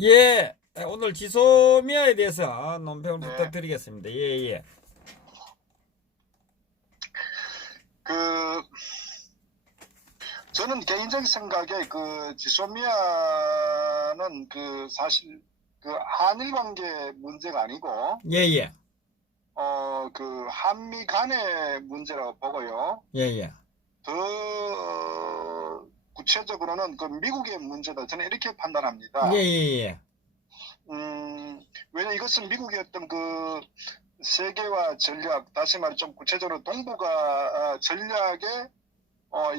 예, 오늘 지소미아에 대해서 논평을 네. 부탁드리겠습니다. 예, 예. 그, 저는 개인적인 생각에 지소미아는 사실 한일 관계 문제가 아니고, 예, 예. 한미 간의 문제라고 보고요. 예, 예. 더, 구체적으로는 미국의 문제다. 저는 이렇게 예, 판단합니다. 예, 예. 왜냐 이것은 미국의 어떤 세계화 전략, 다시 말해 좀 구체적으로 동북아 전략에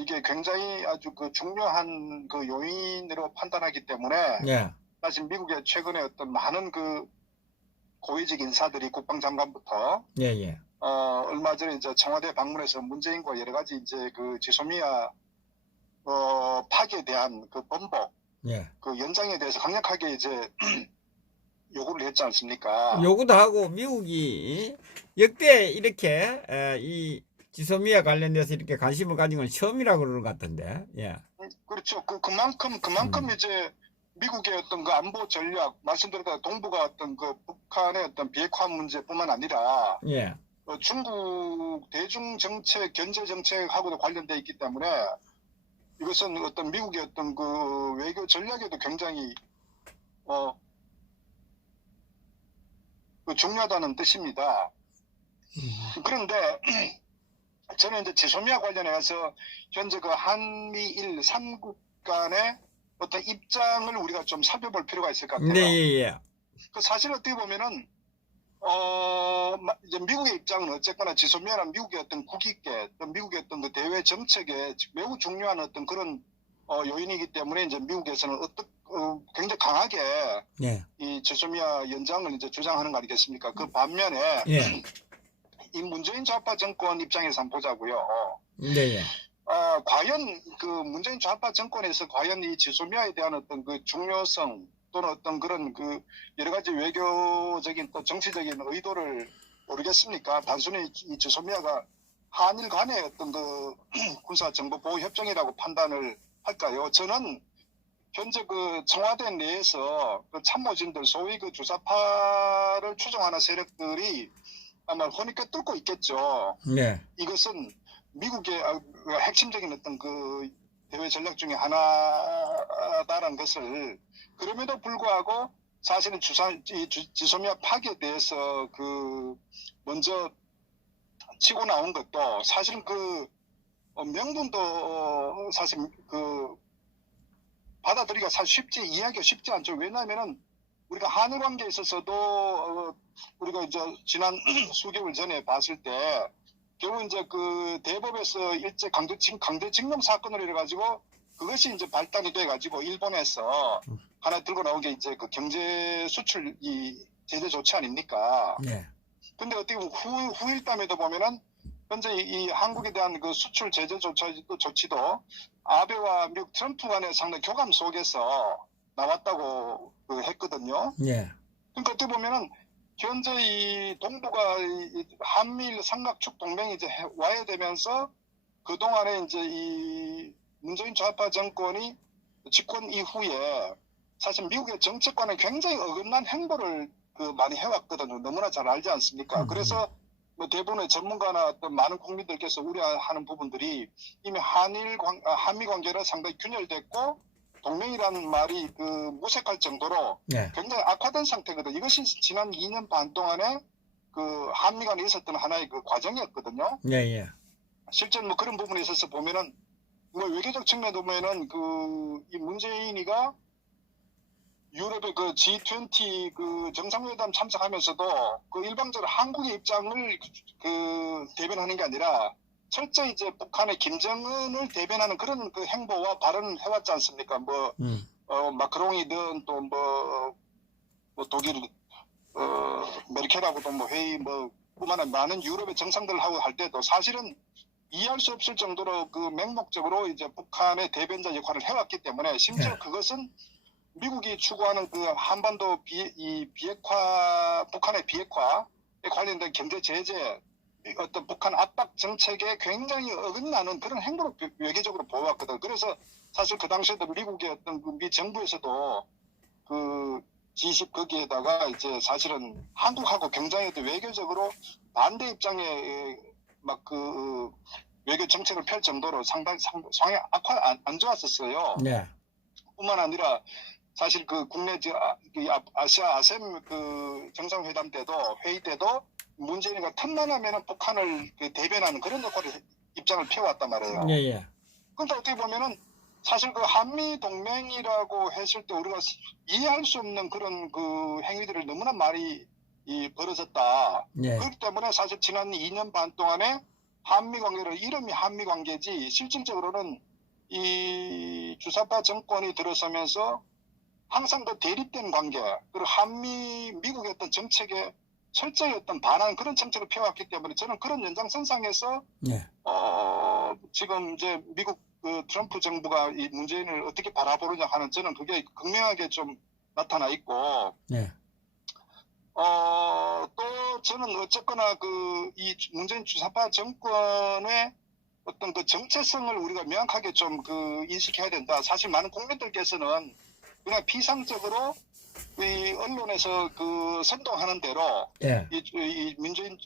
이게 굉장히 아주 중요한 요인으로 판단하기 때문에 예. 사실 미국의 최근에 어떤 많은 고위직 인사들이 국방장관부터 예, 예. 얼마 전에 이제 청와대 방문해서 문재인과 여러 가지 이제 지소미아 파기에 대한 번복 예. 연장에 대해서 강력하게 이제 요구를 했지 않습니까? 요구도 하고 미국이 역대 이렇게 이 지소미아 관련돼서 이렇게 관심을 가진 건 처음이라고 그러는 것 같던데. 예. 그렇죠. 그만큼 이제 미국의 어떤 안보 전략, 말씀드렸다 동북아 어떤 북한의 어떤 비핵화 문제뿐만 아니라 예. 중국 대중 정책, 견제 정책하고도 관련돼 있기 때문에 이것은 어떤 미국의 어떤 외교 전략에도 굉장히 중요하다는 뜻입니다. 그런데 저는 이제 지소미아 관련해서 현재 한미일 3국 간의 어떤 입장을 우리가 좀 살펴볼 필요가 있을 것 같아요. 네, 예, 예. 사실 어떻게 보면은 이제 미국의 입장은 어쨌거나 지소미아는 미국의 어떤 국익계, 미국의 어떤 대외 정책에 매우 중요한 어떤 그런 요인이기 때문에 이제 미국에서는 굉장히 강하게 예. 이 지소미아 연장을 이제 주장하는 거 아니겠습니까? 그 반면에 예. 이 문재인 좌파 정권 입장에서 한번 보자고요. 네, 예. 과연 문재인 좌파 정권에서 과연 이 지소미아에 대한 어떤 중요성 또는 어떤 그런 여러 가지 외교적인 또 정치적인 의도를 모르겠습니까? 단순히 이 지소미아가 한일 간의 어떤 군사 정보 보호 협정이라고 판단을 할까요? 저는 현재 청와대 내에서 참모진들 소위 주사파를 추종하는 세력들이 아마 혼이 끓고 있겠죠. 네. 이것은 미국의 핵심적인 어떤 대외 전략 중에 하나다라는 것을 그럼에도 불구하고 사실은 지소미아 파기에 대해서 먼저 치고 나온 것도 사실은 명분도 사실 받아들이기가 사실 이해하기가 쉽지 않죠. 왜냐하면은 우리가 한일 관계에 있어서도 우리가 이제 지난 수개월 전에 봤을 때 결국 이제 대법에서 일제 강제징용 사건을 해가지고 그것이 이제 발단이 돼가지고 일본에서 하나 들고 나온 게 이제 경제 수출 제재 조치 아닙니까? 예. 근데 어떻게 보면 후일담에도 보면은 현재 이 한국에 대한 수출 제재 조치도 아베와 미국 트럼프 간의 상당히 교감 속에서 나왔다고 했거든요. 예. 그러니까 어떻게 보면은 현재 이 동북아 한미일 삼각축 동맹이 이제 와해되면서 그동안에 이제 이 문재인 좌파 정권이 집권 이후에 사실 미국의 정책과는 굉장히 어긋난 행보를 많이 해왔거든요. 너무나 잘 알지 않습니까? 그래서 대부분의 전문가나 어떤 많은 국민들께서 우려하는 부분들이 이미 한미 관계는 상당히 균열됐고 동맹이라는 말이 무색할 정도로 예. 굉장히 악화된 상태거든요. 이것이 지난 2년 반 동안에 한미 간에 있었던 하나의 과정이었거든요. 예, 예. 실제로 그런 부분에 있어서 보면은 외교적 측면에 보면은 이 문재인이가 유럽의 G20 정상회담 참석하면서도 일방적으로 한국의 입장을 대변하는 게 아니라 철저히 이제 북한의 김정은을 대변하는 그런 행보와 발언을 해왔지 않습니까? 마크롱이든 또 독일 메르켈하고도 회의 뿐만 많은 유럽의 정상들하고 할 때도 사실은 이해할 수 없을 정도로 맹목적으로 이제 북한의 대변자 역할을 해왔기 때문에 심지어 그것은 미국이 추구하는 한반도 북한의 비핵화에 관련된 경제 제재, 어떤 북한 압박 정책에 굉장히 어긋나는 그런 행보를 외교적으로 보여왔거든. 그래서 사실 그 당시에도 미국의 어떤 미 정부에서도 G20 거기에다가 이제 사실은 한국하고 굉장히 어떤 외교적으로 반대 입장에 막 그 외교 정책을 펼 정도로 상당히 악화 안 좋았었어요. 네. 뿐만 아니라 사실 그 국내 아시아 아셈 그 정상회담 때도 회의 때도 문재인이가 틈만 하면은 북한을 그 대변하는 그런 역할을 입장을 펴왔단 말이에요. 예, 예. 그런데 어떻게 보면은 사실 그 한미 동맹이라고 했을 때 우리가 이해할 수 없는 그런 그 행위들을 너무나 많이 벌어졌다. 예. 그렇기 때문에 사실 지난 2년 반 동안에 한미 관계를 이름이 한미 관계지 실질적으로는 이 주사파 정권이 들어서면서 항상 그 대립된 관계, 그리고 한미 미국의 어떤 정책에 철저히 어떤 반한 그런 정책을 펴왔기 때문에 저는 그런 연장선상에서 예. 지금 이제 미국 그 트럼프 정부가 이 문재인을 어떻게 바라보느냐 하는 저는 그게 극명하게 좀 나타나 있고, 예. 또 저는 어쨌거나 그 이 문재인 주사파 정권의 어떤 그 정체성을 우리가 명확하게 좀 그 인식해야 된다. 사실 많은 국민들께서는 그냥 비상적으로 이 언론에서 그 선동하는 대로 예. 이 문재인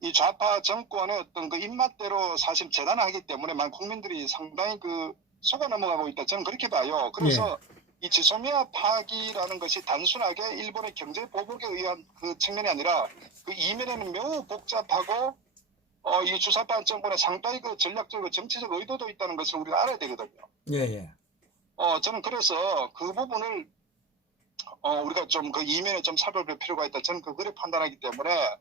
이 좌파 정권의 어떤 그 입맛대로 사실 재단하기 때문에 많은 국민들이 상당히 그 속아 넘어가고 있다. 저는 그렇게 봐요. 그래서 이 지소미아 파기라는 것이 단순하게 일본의 경제 보복에 의한 그 측면이 아니라 그 이면에는 매우 복잡하고 이 주사파 정권의 상당히 그 전략적 정치적 의도도 있다는 것을 우리가 알아야 되거든요. 예, 예. 저는 그래서 그 부분을 우리가 좀 그 이면에 좀 살펴볼 필요가 있다. 저는 그렇게 판단하기 때문에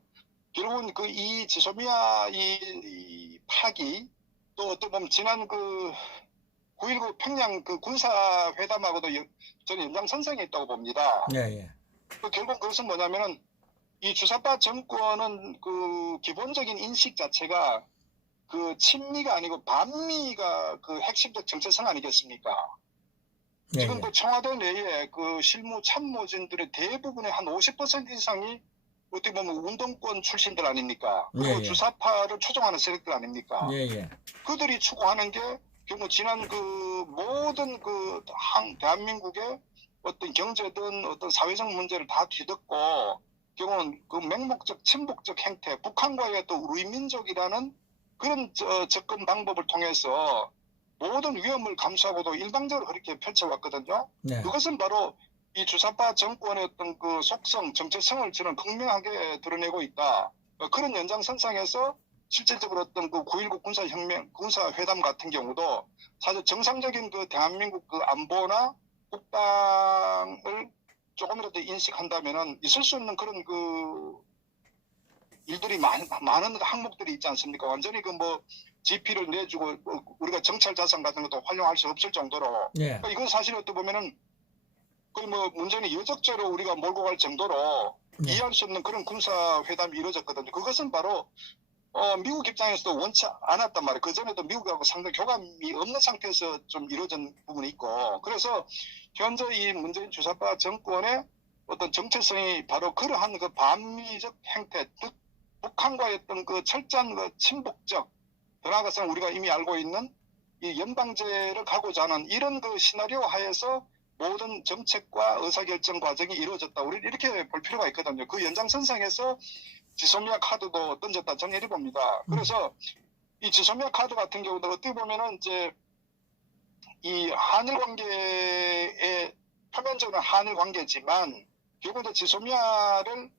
결국은 그 이 지소미아 이 파기 또 어떻게 보면 지난 그 9.19 평양 그 군사회담하고도 저는 연장선상에 있다고 봅니다. 예, 예. 결국 그것은 뭐냐면은 이 주사파 정권은 그 기본적인 인식 자체가 그 친미가 아니고 반미가 그 핵심적 정체성 아니겠습니까? 예, 지금 예. 그 청와대 내에 그 실무 참모진들의 대부분의 한 50% 이상이 어떻게 보면 운동권 출신들 아닙니까? 그리고 예, 예. 주사파를 추종하는 세력들 아닙니까? 예, 예. 그들이 추구하는 게 결국 지난 그 모든 그 대한민국의 어떤 경제든 어떤 사회적 문제를 다 뒤덮고 결국은 그 맹목적 친북적 행태, 북한과의 또 우리 민족이라는 그런 접근 방법을 통해서 모든 위험을 감수하고도 일방적으로 그렇게 펼쳐왔거든요. 네. 그것은 바로 이 주사파 정권의 어떤 그 속성, 정체성을 저는 극명하게 드러내고 있다. 그런 연장선상에서 실질적으로 어떤 그 9.19 군사회담 같은 경우도 사실 정상적인 그 대한민국 그 안보나 국방을 조금이라도 인식한다면은 있을 수 없는 그런 그 일들이 많은 항목들이 있지 않습니까? 완전히 그 뭐 GP를 내주고 우리가 정찰 자산 같은 것도 활용할 수 없을 정도로. 예. 그러니까 이건 사실 어떻게 보면은 거의 뭐 문제는 여적죄로 우리가 몰고 갈 정도로 네. 이해할 수 없는 그런 군사회담이 이루어졌거든요. 그것은 바로 미국 입장에서도 원치 않았단 말이에요. 그전에도 미국하고 상당히 교감이 없는 상태에서 좀 이루어진 부분이 있고. 그래서 현재 이 문재인 주사파 정권의 어떤 정체성이 바로 그러한 그 반미적 행태, 즉 북한과의 어떤 그 철저한 그 친북적, 더 나아가서는 우리가 이미 알고 있는 이 연방제를 가고자 하는 이런 그 시나리오 하에서 모든 정책과 의사결정 과정이 이루어졌다. 우리는 이렇게 볼 필요가 있거든요. 그 연장선상에서 지소미아 카드도 던졌다. 저는 이렇게 봅니다. 그래서 이 지소미아 카드 같은 경우도 어떻게 보면은 이제 이 한일 관계의 표면적으로는 한일 관계지만 결국 지소미아를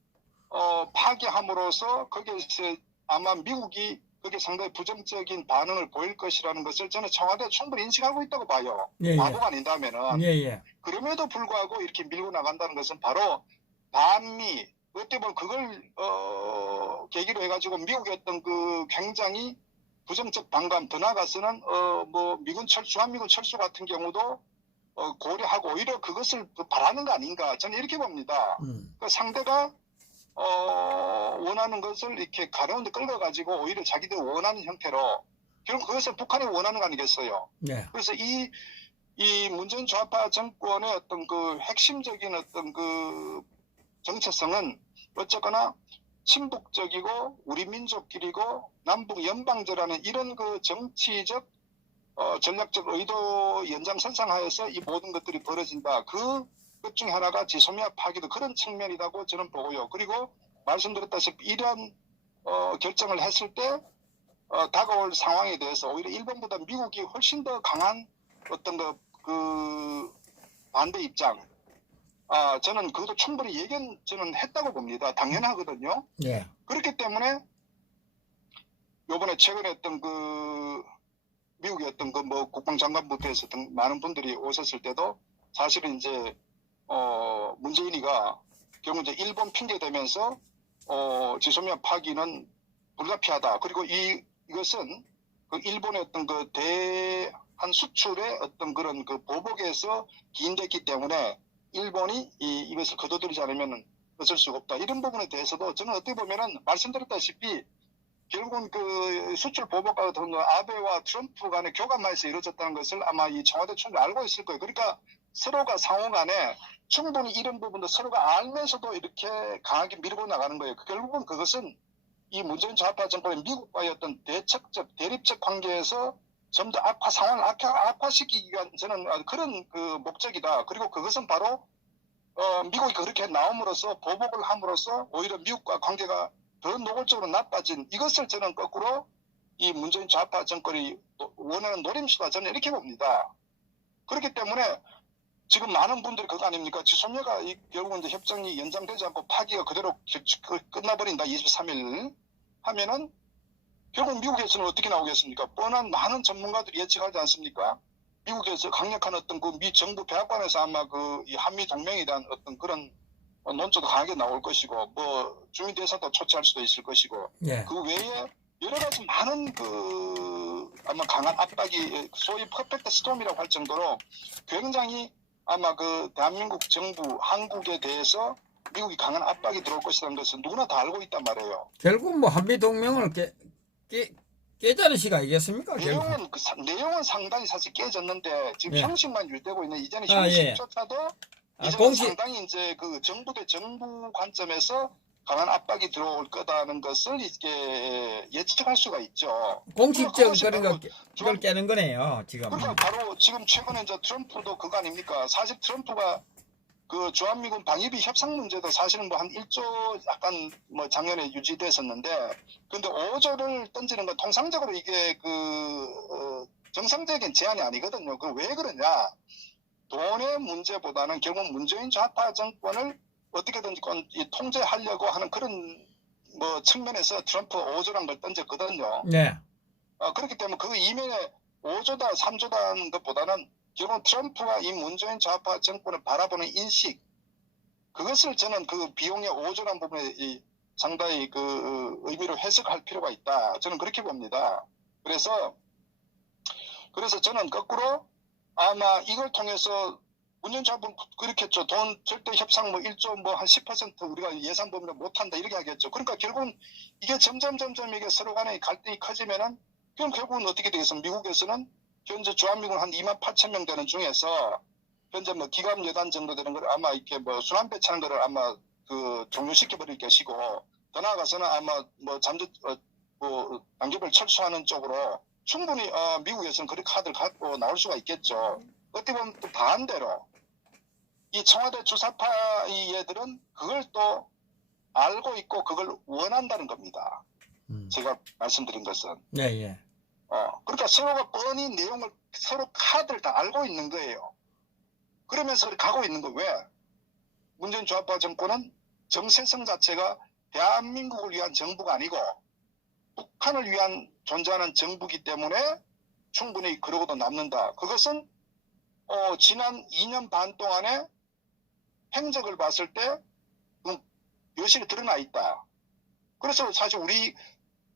파기함으로써 거기에서 아마 미국이 거기에 상당히 부정적인 반응을 보일 것이라는 것을 저는 청와대에 충분히 인식하고 있다고 봐요. 예, 예. 바보가 아닌다면은. 예, 예. 그럼에도 불구하고 이렇게 밀고 나간다는 것은 바로 반미, 어떻게 보면 그걸 계기로 해가지고 미국의 어떤 그 굉장히 부정적 반감, 더 나아가서는 뭐 미군 철수, 주한미군 철수 같은 경우도 고려하고 오히려 그것을 바라는 거 아닌가, 저는 이렇게 봅니다. 그 상대가 원하는 것을 이렇게 가려운 데 끌어가지고 오히려 자기들 원하는 형태로, 결국 그것을 북한이 원하는 거 아니겠어요. 네. 그래서 이 문재인 좌파 정권의 어떤 그 핵심적인 어떤 그 정체성은 어쨌거나 친북적이고 우리 민족끼리고 남북 연방제라는 이런 그 정치적 전략적 의도 연장선상하에서 이 모든 것들이 벌어진다. 그 것 중에 하나가 지소미아 파기도 그런 측면이라고 저는 보고요. 그리고 말씀드렸다시피 이런 결정을 했을 때 다가올 상황에 대해서 오히려 일본보다 미국이 훨씬 더 강한 어떤 그 반대 입장, 저는 그것도 충분히 저는 했다고 봅니다. 당연하거든요. 예. 그렇기 때문에 요번에 최근에 어떤 미국의 어떤 뭐 국방장관부터해서 등 많은 분들이 오셨을 때도 사실은 이제 문재인이가 결국 이제 일본 핑계 대면서 지소미아 파기는 불가피하다. 그리고 이것은 그 일본의 어떤 그 대한 수출의 어떤 그런 그 보복에서 기인됐기 때문에 일본이 이것을 거둬들이지 않으면 어쩔 수가 없다. 이런 부분에 대해서도 저는 어떻게 보면은 말씀드렸다시피 결국은 그 수출 보복과 같은 아베와 트럼프 간의 교감에서 이루어졌다는 것을 아마 이 청와대 총리 알고 있을 거예요. 그러니까 서로가 상호 간에 충분히 이런 부분도 서로가 알면서도 이렇게 강하게 밀고 나가는 거예요. 결국은 그것은 이 문재인 좌파 정권의 미국과의 어떤 대척적, 대립적 관계에서 좀 더 상황을 악화시키기 위한 저는 그런 그 목적이다. 그리고 그것은 바로 미국이 그렇게 나옴으로써 보복을 함으로써 오히려 미국과 관계가 더 노골적으로 나빠진 이것을 저는 거꾸로 이 문재인 좌파 정권이 원하는 노림수다. 저는 이렇게 봅니다. 그렇기 때문에 지금 많은 분들이 그거 아닙니까? 지소미아가 결국은 이제 협정이 연장되지 않고 파기가 그대로 끝나버린다. 23일 하면은 결국 미국에서는 어떻게 나오겠습니까? 뻔한 많은 전문가들이 예측하지 않습니까? 미국에서 강력한 어떤 그 미 정부 백악관에서 아마 이 한미 동맹에 대한 어떤 그런 논조도 강하게 나올 것이고, 뭐 주민 대사도 초치할 수도 있을 것이고, 예. 그 외에 여러 가지 많은 아마 강한 압박이 소위 퍼펙트 스톰이라고 할 정도로 굉장히 아마 대한민국 정부, 한국에 대해서 미국이 강한 압박이 들어올 것이라는 것은 누구나 다 알고 있단 말이에요. 결국 뭐 한미 동맹을 깨자는 시가 아니겠습니까? 내용은 상당히 사실 깨졌는데 지금 예. 형식만 유지되고 있는 이제는 예. 형식조차도 이제는 공식 상당히 이제 정부 대 정부 관점에서 강한 압박이 들어올 거다는 것을 이렇게 예측할 수가 있죠. 공식적 그걸 깨는 거네요. 지금. 그러니까 바로 지금 최근에 이제 트럼프도 그거 아닙니까? 사실 트럼프가 주한미군 방위비 협상 문제도 사실은 뭐 한 1조 약간 뭐 작년에 유지됐었는데, 근데 5조를 던지는 건 통상적으로 이게 정상적인 제안이 아니거든요. 왜 그러냐? 돈의 문제보다는 결국 문재인 좌파 정권을 어떻게든지 통제하려고 하는 그런 뭐 측면에서 트럼프 5조란 걸 던졌거든요. 네. 그렇기 때문에 그 이면에 5조다 3조다는 것보다는 결국 트럼프가 이 문재인 좌파 정권을 바라보는 인식, 그것을 저는 비용의 5조라는 부분에 상당히 의미로 해석할 필요가 있다. 저는 그렇게 봅니다. 그래서 저는 거꾸로 아마 이걸 통해서 문재인 좌파는 그렇게 했죠. 돈 절대 협상 1조 한 10% 우리가 예산 범위로 못한다 이렇게 하겠죠. 그러니까 결국은 이게 점점 이게 서로 간의 갈등이 커지면은 그럼 결국은 어떻게 되겠습니까? 미국에서는 현재 주한미군 한 28,000명 되는 중에서 현재 기갑 여단 정도 되는 걸 아마 이렇게 순환 배치하는 거를 아마 종료시켜 버릴 것이고, 더 나아가서는 아마 단계별 철수하는 쪽으로 충분히 미국에서는 그런 카드를 갖고 나올 수가 있겠죠. 어떻게 보면 또 반대로 이 청와대 주사파 얘들은 그걸 또 알고 있고 그걸 원한다는 겁니다. 제가 말씀드린 것은. 예. 그러니까 서로가 뻔히 내용을 서로 카드를 다 알고 있는 거예요. 그러면서 가고 있는 거 왜? 문재인 좌파 정권은 정체성 자체가 대한민국을 위한 정부가 아니고 북한을 위한 존재하는 정부이기 때문에 충분히 그러고도 남는다. 그것은 지난 2년 반 동안의 행적을 봤을 때 여실히 드러나 있다. 그래서 사실 우리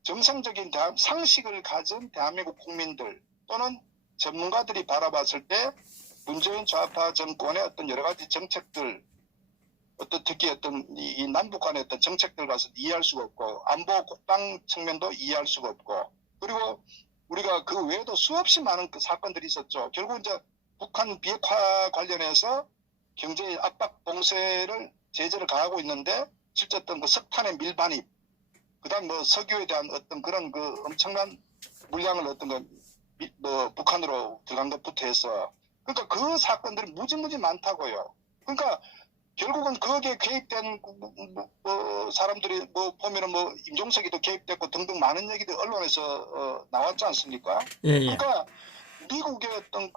정상적인 상식을 가진 대한민국 국민들 또는 전문가들이 바라봤을 때 문재인 좌파 정권의 어떤 여러 가지 정책들, 특히 이 남북 간의 어떤 정책들 가서 이해할 수가 없고, 안보 국방 측면도 이해할 수가 없고, 그리고 우리가 그 외에도 수없이 많은 사건들이 있었죠. 결국 이제 북한 비핵화 관련해서 경제 압박 봉쇄를 제재를 가하고 있는데 실제 석탄의 밀반입, 그다음 석유에 대한 어떤 그런 엄청난 물량을 북한으로 들어간 것부터 해서, 그러니까 그 사건들이 무지무지 많다고요. 그러니까 결국은 거기에 개입된 사람들이 보면은 임종석이도 개입됐고 등등 많은 얘기들 언론에서 나왔지 않습니까? 예, 예. 그러니까 미국의 어떤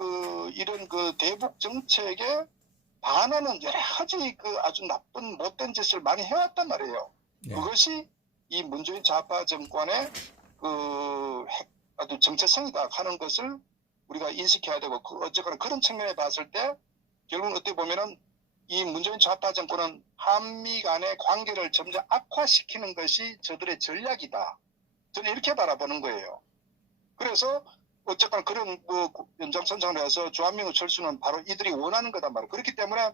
이런 대북 정책에 반하는 여러 가지 아주 나쁜 못된 짓을 많이 해왔단 말이에요. 예. 그것이 이 문재인 좌파 정권의 아주 정체성이다 하는 것을 우리가 인식해야 되고, 어쨌거나 그런 측면에 봤을 때 결국은 어떻게 보면은 이 문재인 좌파 정권은 한미 간의 관계를 점점 악화시키는 것이 저들의 전략이다. 저는 이렇게 바라보는 거예요. 그래서 어쨌거나 그런 연장선상을 해서 주한미군 철수는 바로 이들이 원하는 거단 말이에요. 그렇기 때문에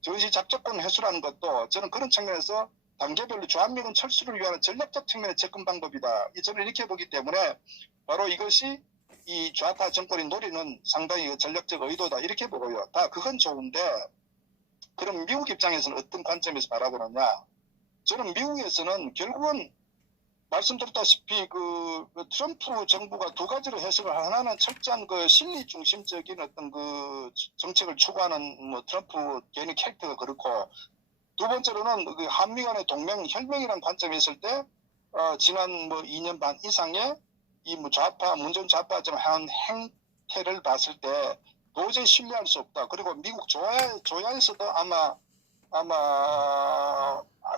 전시 작전권 회수라는 것도 저는 그런 측면에서 단계별로 주한미군 철수를 위한 전략적 측면의 접근 방법이다. 저는 이렇게 보기 때문에 바로 이것이 이 좌파 정권이 노리는 상당히 전략적 의도다. 이렇게 보고요. 다 그건 좋은데, 그럼 미국 입장에서는 어떤 관점에서 바라보느냐? 저는 미국에서는 결국은 말씀드렸다시피 트럼프 정부가 두 가지로 해석을, 하나는 철저한 실리 중심적인 어떤 정책을 추구하는 트럼프 개인의 캐릭터가 그렇고, 두 번째로는 한미 간의 동맹 혈맹이라는 관점에 있을 때 지난 2년 반 이상의 이 문재인 좌파 한 행태를 봤을 때 도저히 신뢰할 수 없다. 그리고 미국 조야에서도 아마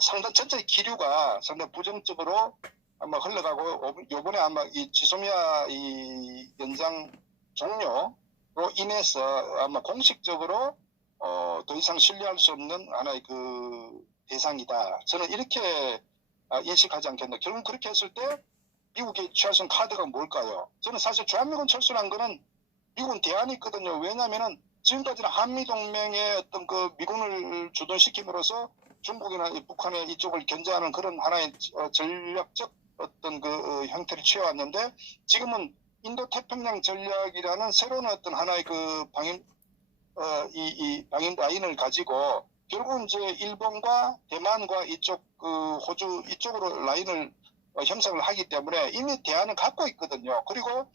상당 전체 기류가 상당히 부정적으로 아마 흘러가고, 요번에 아마 이 지소미아 이 연장 종료로 인해서 아마 공식적으로 더 이상 신뢰할 수 없는 하나의 대상이다. 저는 이렇게 인식하지 않겠나. 결국 그렇게 했을 때 미국이 취할 수 있는 카드가 뭘까요? 저는 사실 주한미군 철수란 거는 미국은 대안이 있거든요. 왜냐하면은 지금까지는 한미동맹의 어떤 미군을 주둔시킴으로써 중국이나 북한의 이쪽을 견제하는 그런 하나의 전략적 어떤 형태를 취해왔는데, 지금은 인도태평양 전략이라는 새로운 어떤 하나의 방임 라인을 가지고 결국 이제 일본과 대만과 이쪽 호주 이쪽으로 라인을 형성을 하기 때문에 이미 대안을 갖고 있거든요. 그리고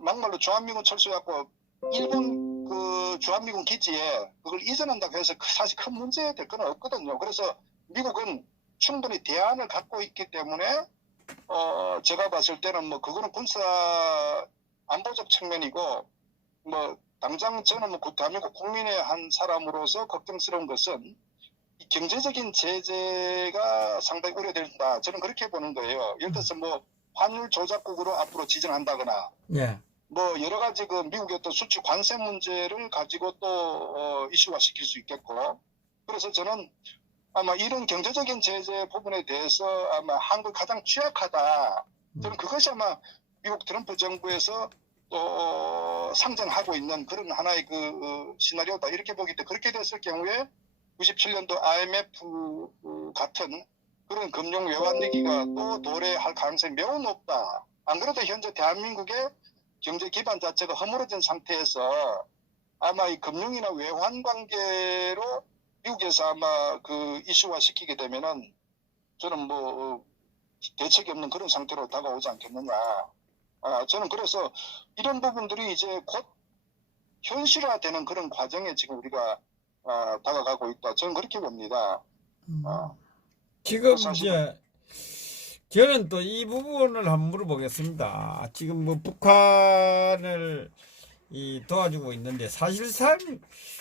막말로 주한미군 철수해갖고 일본 주한미군 기지에 그걸 이전한다고 해서 사실 큰 문제 될 건 없거든요. 그래서 미국은 충분히 대안을 갖고 있기 때문에 제가 봤을 때는 그거는 군사 안보적 측면이고, 당장 저는 대한민국 국민의 한 사람으로서 걱정스러운 것은 이 경제적인 제재가 상당히 우려된다. 저는 그렇게 보는 거예요. 예를 들어서 환율 조작국으로 앞으로 지정한다거나, 예. 여러 가지 미국의 어떤 수출 관세 문제를 가지고 또 이슈화 시킬 수 있겠고, 그래서 저는 아마 이런 경제적인 제재 부분에 대해서 아마 한국 가장 취약하다. 저는 그것이 아마 미국 트럼프 정부에서 또 상정하고 있는 그런 하나의 시나리오다. 이렇게 보기 때문에 그렇게 됐을 경우에 97년도 IMF 같은 그런 금융 외환 위기가 또 도래할 가능성이 매우 높다. 안 그래도 현재 대한민국의 경제 기반 자체가 허물어진 상태에서 아마 이 금융이나 외환 관계로 미국에서 아마 이슈화 시키게 되면은 저는 대책이 없는 그런 상태로 다가오지 않겠느냐. 저는 그래서 이런 부분들이 이제 곧 현실화되는 그런 과정에 지금 우리가 다가가고 있다. 저는 그렇게 봅니다. 지금 이제 저는 또 이 부분을 한번 물어보겠습니다. 지금 북한을 도와주고 있는데 사실상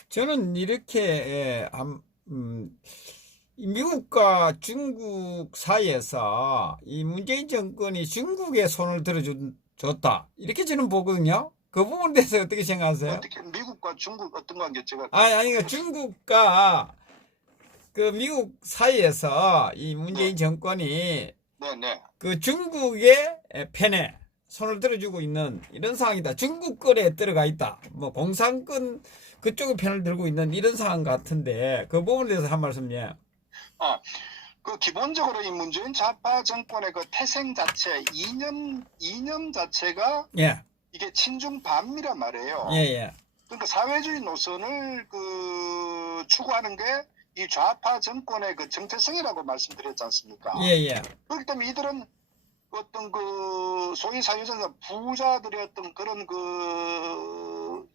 저는 이렇게 미국과 중국 사이에서 이 문재인 정권이 중국의 손을 들어줬다 이렇게 저는 보거든요. 그 부분에 대해서 어떻게 생각하세요? 어떻게 미국과 중국 어떤 관계 제가 그러니까 중국과 미국 사이에서 이 문재인 정권이 네네. 중국의 편에 손을 들어주고 있는 이런 상황이다. 중국 거래에 들어가 있다. 공산권 그쪽의 편을 들고 있는 이런 상황 같은데 그 부분에 대해서 한 말씀 예. 기본적으로 이 문재인 좌파 정권의 태생 자체, 이념 자체가 예. 이게 친중 반미란 말이에요. 예. 그러니까 사회주의 노선을 추구하는 게 이 좌파 정권의 정체성이라고 말씀드렸지 않습니까? 예. 그렇기 때문에 이들은 어떤 소위 사회주의자 부자들의 어떤 그런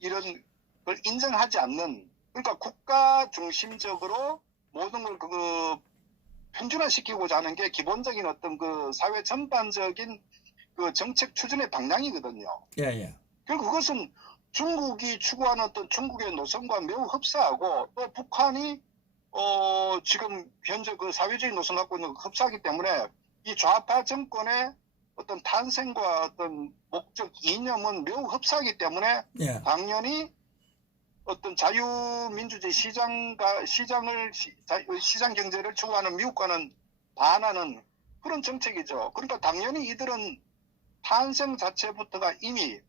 이런 걸 인정하지 않는 그러니까 국가 중심적으로 모든 걸 편준화시키고자 하는 게 기본적인 어떤 그 사회 전반적인 그 정책 추진의 방향이거든요. 예, 예. 결국 그것은 중국이 추구하는 어떤 중국의 노선과 매우 흡사하고 또 북한이 지금 현재 그 사회주의 노선 갖고 있는 거 흡사하기 때문에 이 좌파 정권의 어떤 탄생과 어떤 목적 이념은 매우 흡사하기 때문에 예. 당연히 어떤 자유민주주의 시장 경제를 추구하는 미국과는 반하는 그런 정책이죠. 그러니까 당연히 이들은 탄생 자체부터가 이미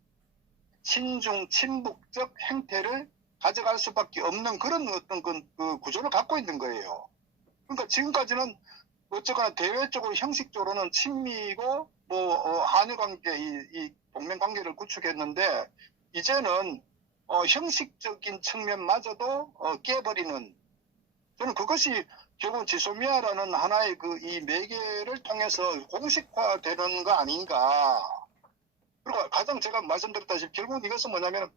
친중 친북적 행태를 가져갈 수밖에 없는 그런 어떤 그 구조를 갖고 있는 거예요. 그러니까 지금까지는 어쨌거나 대외적으로 형식적으로는 친미고 한일 관계 이 동맹 관계를 구축했는데 이제는 형식적인 측면마저도 깨버리는, 저는 그것이 결국 지소미아라는 하나의 이 매개를 통해서 공식화되는 거 아닌가. 그리고 가장 제가 말씀드렸다시피 결국은 이것은 뭐냐면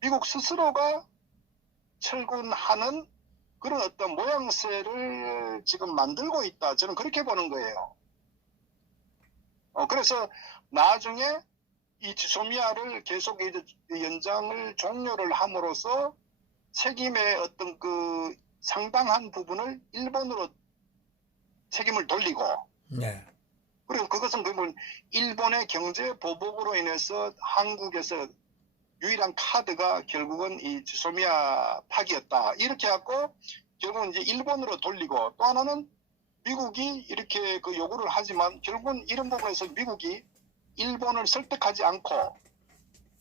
미국 스스로가 철군하는 그런 어떤 모양새를 지금 만들고 있다. 저는 그렇게 보는 거예요. 그래서 나중에 이 지소미아를 계속 연장을 종료를 함으로써 책임의 어떤 그 상당한 부분을 일본으로 책임을 돌리고, 네. 그리고 그것은 그러면 일본의 경제 보복으로 인해서 한국에서 유일한 카드가 결국은 이 지소미아 파기였다. 이렇게 해갖고 결국은 이제 일본으로 돌리고, 또 하나는 미국이 이렇게 그 요구를 하지만 결국은 이런 부분에서 미국이 일본을 설득하지 않고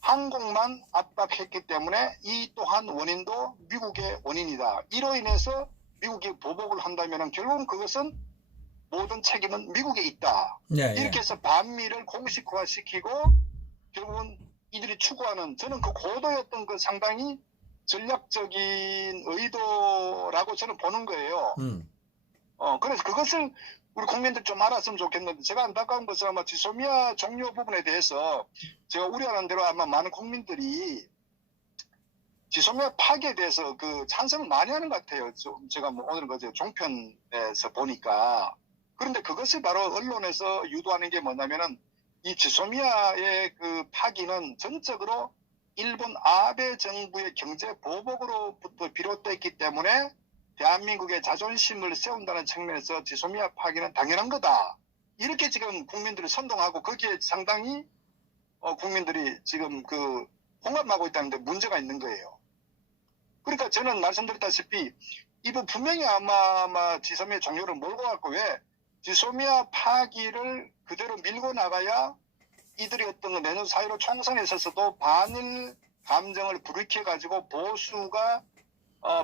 한국만 압박했기 때문에 이 또한 원인도 미국의 원인이다. 이로 인해서 미국이 보복을 한다면 결국은 그것은 모든 책임은 미국에 있다. 예, 이렇게 예. 해서 반미를 공식화시키고 결국은 이들이 추구하는, 저는 그 고도였던 그 상당히 전략적인 의도라고 저는 보는 거예요. 그래서 그것을 우리 국민들 좀 알았으면 좋겠는데, 제가 안타까운 것은 아마 지소미아 종료 부분에 대해서 제가 우려하는 대로 아마 많은 국민들이 지소미아 파기에 대해서 그 찬성을 많이 하는 것 같아요. 제가 뭐 오늘 그 종편에서 보니까. 그런데 그것이 바로 언론에서 유도하는 게 뭐냐면은 이 지소미아의 그 파기는 전적으로 일본 아베 정부의 경제 보복으로부터 비롯됐기 때문에 대한민국의 자존심을 세운다는 측면에서 지소미아 파기는 당연한 거다. 이렇게 지금 국민들이 선동하고 거기에 상당히 국민들이 지금 그 공감하고 있다는데 문제가 있는 거예요. 그러니까 저는 말씀드렸다시피 이분 분명히 아마 지소미아 종료를 몰고 갔고, 왜 지소미아 파기를 그대로 밀고 나가야 이들이 어떤 내년 4.15 총선에 있어서도 반일 감정을 불이켜가지고 보수가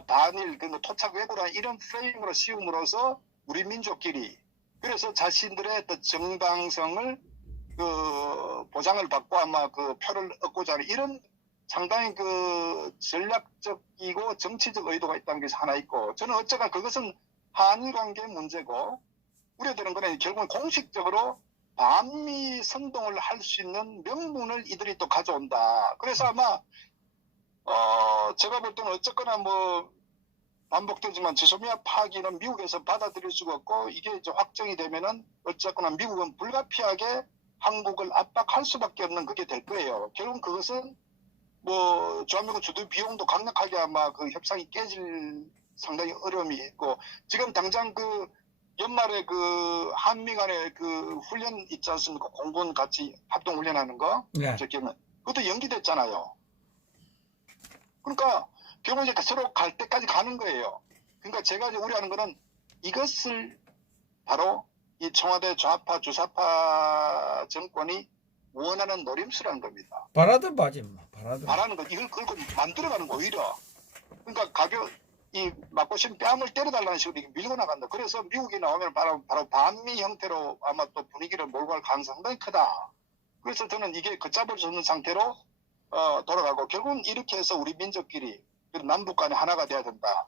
반일, 토착 왜구라는 이런 프레임으로 씌움으로써 우리 민족끼리, 그래서 자신들의 어떤 정당성을 보장을 받고 아마 그 표를 얻고자 하는 이런 상당히 그 전략적이고 정치적 의도가 있다는 게 하나 있고, 저는 어쨌든 그것은 한일 관계 문제고, 우려되는 거는 결국은 공식적으로 반미 선동을 할 수 있는 명분을 이들이 또 가져온다. 그래서 아마 제가 볼 때는 어쨌거나 뭐 반복되지만 지소미아 파기는 미국에서 받아들일 수가 없고, 이게 이제 확정이 되면은 어쨌거나 미국은 불가피하게 한국을 압박할 수밖에 없는 그게 될 거예요. 결국은 그것은 뭐 주한미군 주도 비용도 강력하게 아마 그 협상이 깨질 상당히 어려움이 있고, 지금 당장 그 연말에 그 한미 간의 그 훈련 있지 않습니까? 공군 같이 합동 훈련하는 거. 네. 그것도 연기됐잖아요. 그러니까 결국 이제 서로 갈 때까지 가는 거예요. 그러니까 제가 이제 우려하는 거는 이것을 바로 이 청와대 좌파 주사파 정권이 원하는 노림수라는 겁니다. 바라든 바지 뭐. 바라는 거, 이걸 끌고 만들어가는 거 오히려. 그러니까 이 맞고 싶은 뺨을 때려달라는 식으로 밀고 나간다. 그래서 미국이 나오면 바로 반미 형태로 아마 또 분위기를 몰고 갈 가능성이 상당히 크다. 그래서 저는 이게 걷잡을 수 없는 상태로 돌아가고, 결국은 이렇게 해서 우리 민족끼리 남북 간에 하나가 돼야 된다.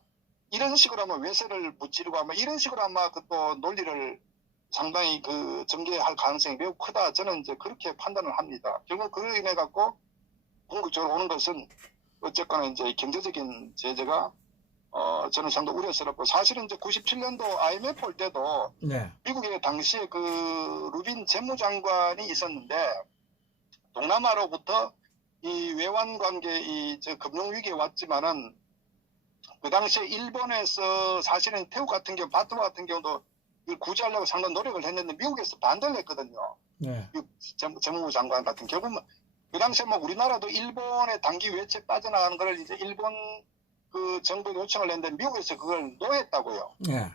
이런 식으로 아마 외세를 무찌르고 아마 이런 식으로 아마 그 또 논리를 상당히 그 전개할 가능성이 매우 크다. 저는 이제 그렇게 판단을 합니다. 결국 그로 인해 갖고 궁극적으로 오는 것은 어쨌거나 이제 경제적인 제재가 저는 상당히 우려스럽고, 사실은 이제 97년도 IMF 올 때도 네. 미국에 당시에 그 루빈 재무장관이 있었는데, 동남아로부터 이 외환 관계 저 금융 위기에 왔지만은 그 당시에 일본에서 사실은 태국 같은 경우, 바트마 같은 경우도 이걸 구제하려고 상당히 노력을 했는데 미국에서 반대를 했거든요. 네. 미국 재무부 장관 같은 결국은 그 당시에 뭐 우리나라도 일본의 단기 외채 빠져나가는 걸 이제 일본 그 정부에 요청을 했는데 미국에서 그걸 노했다고요. 네.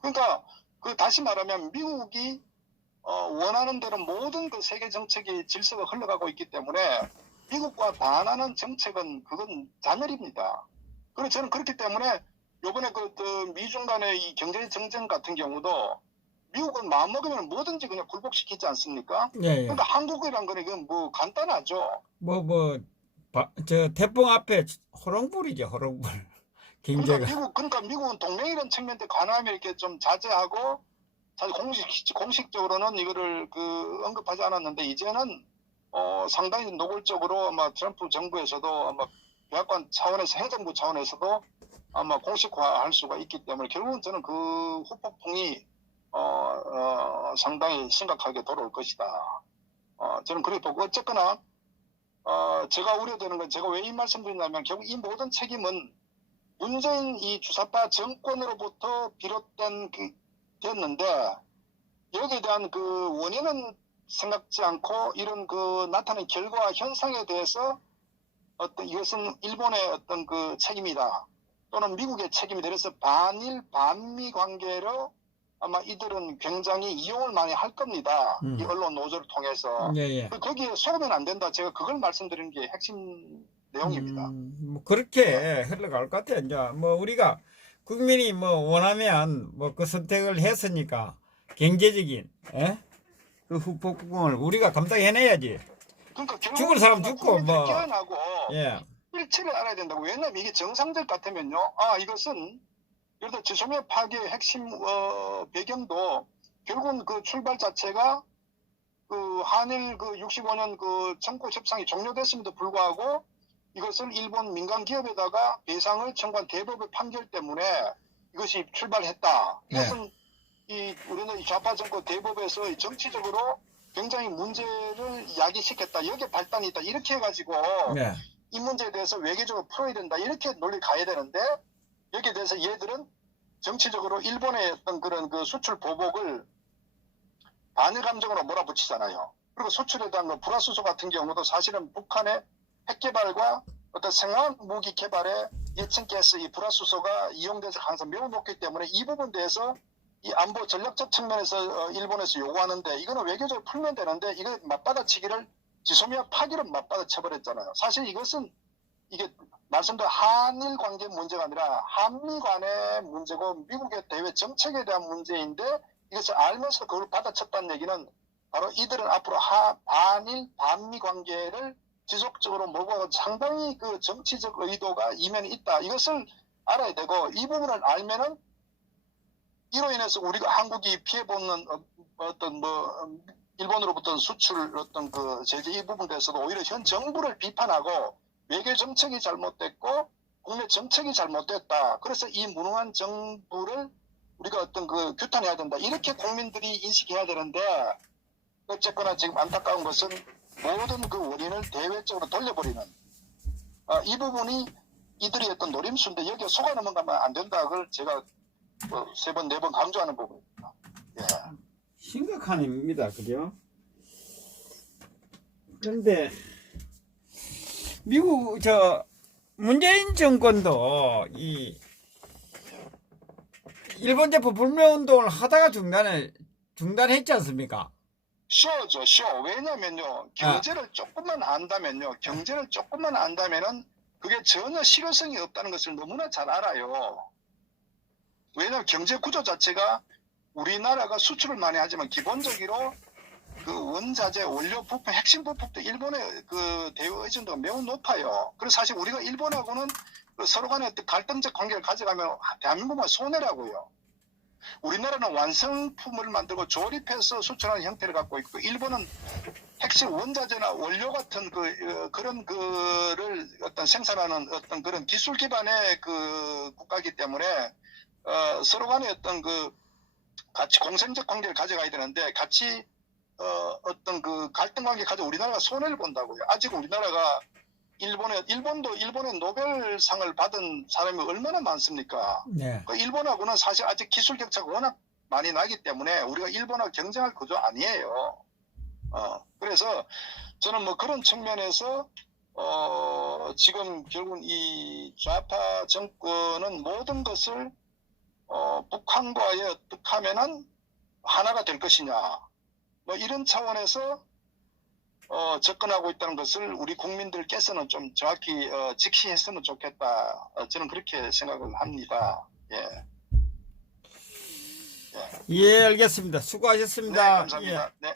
그러니까 그 다시 말하면 미국이 원하는 대로 모든 그 세계 정책이 질서가 흘러가고 있기 때문에 미국과 반하는 정책은 그건 자멸입니다. 그래서 저는 그렇기 때문에 요번에 그 미중 간의 이 경제 정쟁 같은 경우도 미국은 마음먹으면 뭐든지 그냥 굴복시키지 않습니까? 예, 예. 그러니까 한국이란 거는 이건 뭐 간단하죠. 저 태풍 앞에 호롱불이죠, 호롱불. 경제가. 그러니까 미국은 동맹이라는 측면에 관하면 이렇게 좀 자제하고, 사실 공식적으로는 이거를 그 언급하지 않았는데, 이제는 상당히 노골적으로 아마 트럼프 정부에서도 아마 백악관 차원에서, 행정부 차원에서도 아마 공식화할 수가 있기 때문에 결국은 저는 그 후폭풍이 상당히 심각하게 돌아올 것이다. 저는 그렇게 보고, 어쨌거나 제가 우려되는 건, 제가 왜 이 말씀드리냐면 결국 이 모든 책임은 문재인 이 주사파 정권으로부터 비롯된 됐는데, 여기에 대한 그 원인은 생각지 않고 이런 그 나타난 결과 현상에 대해서 이것은 일본의 어떤 그 책임이다, 또는 미국의 책임이 되어서 반일 반미 관계로 아마 이들은 굉장히 이용을 많이 할 겁니다. 이 언론 노조를 통해서. 예, 예. 거기에 속으면 안 된다. 제가 그걸 말씀드리는 게 핵심 내용입니다. 뭐 그렇게 흘러갈 것 같아요. 이제 뭐 우리가 국민이 뭐 원하면 뭐 그 선택을 했으니까 경제적인 그 후폭풍을 우리가 감당해내야지. 그러니까 죽을 사람 죽고 뭐. 깨어나고 예. 일치를 알아야 된다고. 왜냐면 이게 정상적 같으면요, 이것은 예를 들어 지소미아 파괴의 핵심 배경도 결국은 그 출발 자체가 그 한일 그 65년 그 청구 협상이 종료됐음에도 불구하고 이것을 일본 민간 기업에다가 배상을 청구한 대법의 판결 때문에 이것이 출발했다. 이것은 우리는 이 좌파 정권 대법에서 정치적으로 굉장히 문제를 야기시켰다. 여기에 발단이 있다. 이렇게 해가지고 네. 이 문제에 대해서 외교적으로 풀어야 된다. 이렇게 논리 가야 되는데, 여기에 대해서 얘들은 정치적으로 일본의 어떤 그런 그 수출 보복을 반일 감정으로 몰아붙이잖아요. 그리고 수출에 대한 그 불화수소 같은 경우도 사실은 북한의 핵 개발과 어떤 생화학 무기 개발에 예천가스 이 불화수소가 이용돼서 가능성이 매우 높기 때문에 이 부분에 대해서 이 안보 전략적 측면에서 일본에서 요구하는데, 이거는 외교적으로 풀면 되는데 이거 맞받아치기를 지소미아 파기를 맞받아 쳐버렸잖아요. 사실 이것은 이게 말씀대로 한일 관계 문제가 아니라 한미 간의 문제고 미국의 대외 정책에 대한 문제인데, 이것을 알면서 그걸 받아쳤다는 얘기는 바로 이들은 앞으로 반일 반미 관계를 지속적으로 몰고 가고 상당히 그 정치적 의도가 이면에 있다. 이것을 알아야 되고, 이 부분을 알면은 이로 인해서 우리가 한국이 피해보는 어떤 일본으로부터 수출 어떤 그 제재 이 부분에 대해서도 오히려 현 정부를 비판하고 외교 정책이 잘못됐고 국내 정책이 잘못됐다. 그래서 이 무능한 정부를 우리가 어떤 그 규탄해야 된다. 이렇게 국민들이 인식해야 되는데, 어쨌거나 지금 안타까운 것은 모든 그 원인을 대외적으로 돌려버리는 이 부분이 이들이 어떤 노림수인데 여기에 속아 넘어가면 안 된다. 그걸 제가 3번, 4번 강조하는 부분입니다. 예. 심각한 일입니다. 그죠? 그런데 미국 문재인 정권도 이 일본 제품 불매 운동을 하다가 중단했지 않습니까? 쇼죠, 쇼. 왜냐면요, 경제를 조금만 안다면요, 경제를 그게 전혀 실효성이 없다는 것을 너무나 잘 알아요. 왜냐면 경제 구조 자체가 우리나라가 수출을 많이 하지만 기본적으로 그 원자재, 원료 부품, 핵심 부품도 일본의 그 대우 의존도가 매우 높아요. 그래서 사실 우리가 일본하고는 그 서로 간에 갈등적 관계를 가져가면 대한민국만 손해라고요. 우리나라는 완성품을 만들고 조립해서 수출하는 형태를 갖고 있고, 일본은 핵심 원자재나 원료 같은 그런 거를 어떤 생산하는 어떤 그런 기술 기반의 그 국가이기 때문에 서로 간에 어떤 그 같이 공생적 관계를 가져가야 되는데 같이 어떤 그 갈등 관계 가지고 우리나라가 손해를 본다고요. 아직 우리나라가 일본의 노벨상을 받은 사람이 얼마나 많습니까? 네. 그 일본하고는 사실 아직 기술 격차가 워낙 많이 나기 때문에 우리가 일본하고 경쟁할 구조 아니에요. 그래서 저는 뭐 그런 측면에서 지금 결국은 이 좌파 정권은 모든 것을 북한과의 어떻게 하면은 하나가 될 것이냐, 뭐 이런 차원에서 접근하고 있다는 것을 우리 국민들께서는 좀 정확히 직시했으면 좋겠다. 저는 그렇게 생각을 합니다. 예. 예, 알겠습니다. 네, 수고하셨습니다. 감사합니다. 예. 네.